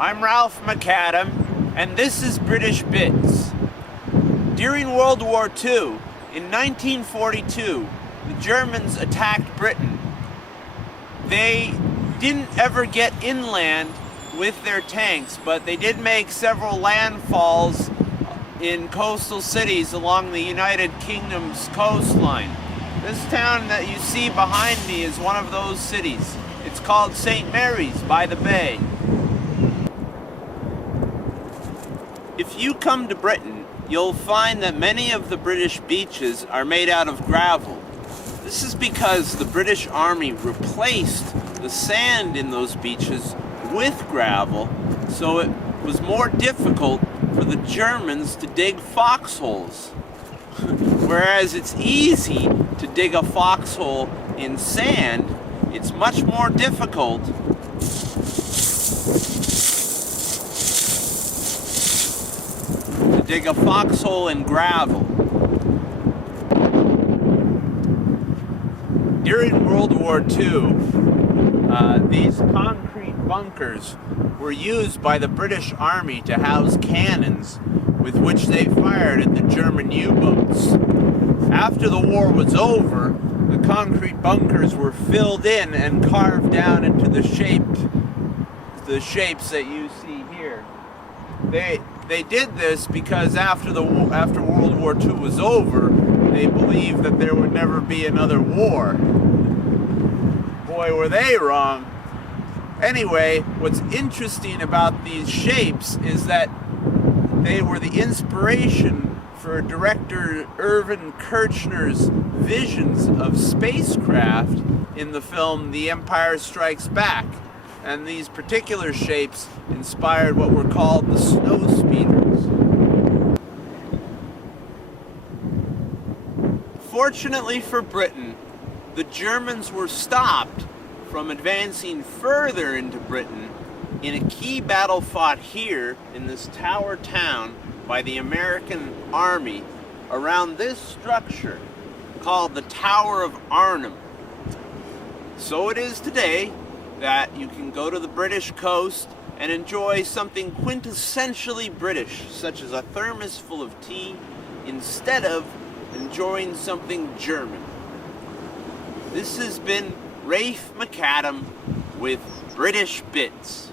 I'm Ralph Macadam, and this is British Bits. During World War II, in 1942, the Germans attacked Britain. They didn't ever get inland with their tanks, but they did make several landfalls in coastal cities along the United Kingdom's coastline. This town that you see behind me is one of those cities. It's called St. Mary's by the Bay. If you come to Britain, you'll find that many of the British beaches are made out of gravel. This is because the British Army replaced the sand in those beaches with gravel, so it was more difficult for the Germans to dig foxholes. Whereas it's easy to dig a foxhole in sand, it's much more difficult to dig a foxhole in gravel. During World War II, these concrete bunkers were used by the British Army to house cannons with which they fired at the German U-boats. After the war was over, the concrete bunkers were filled in and carved down into the shapes that you see here. They did this because after World War II was over, they believed that there would never be another war. Boy, were they wrong. Anyway, what's interesting about these shapes is that they were the inspiration for director Irvin Kershner's visions of spacecraft in the film The Empire Strikes Back. And these particular shapes inspired what were called the snow speeders. Fortunately for Britain, the Germans were stopped from advancing further into Britain in a key battle fought here in this tower town by the American Army around this structure called the Tower of Arnhem. So it is today that you can go to the British coast and enjoy something quintessentially British, such as a thermos full of tea, instead of enjoying something German. This has been Ralph Macadam with British Bits.